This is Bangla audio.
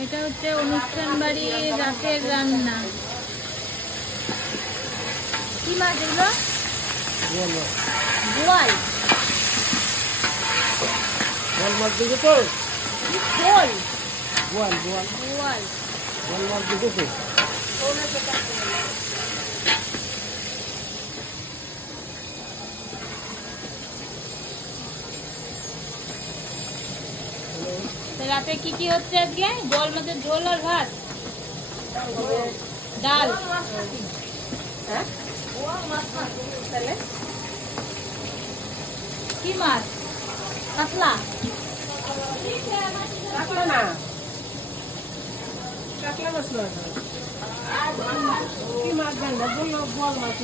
এটা হচ্ছে অনুষ্ঠান বাড়ির রাতের রান্না। কি মাছ এগুলো? বোয়াল। বোয়াল মাছ দেখে তো বোয়াল বোয়াল বোয়াল বোয়াল বোয়াল মাছ দেখেছো? রাতে কি কি হচ্ছে আজকে? বোয়াল মাছের ঝোল আর ভাত, ডাল। কি মাছ? কাতলা? কাতলা না, কাতলা মাছ না, কি মাছ জানি না, বললো বল মাছ।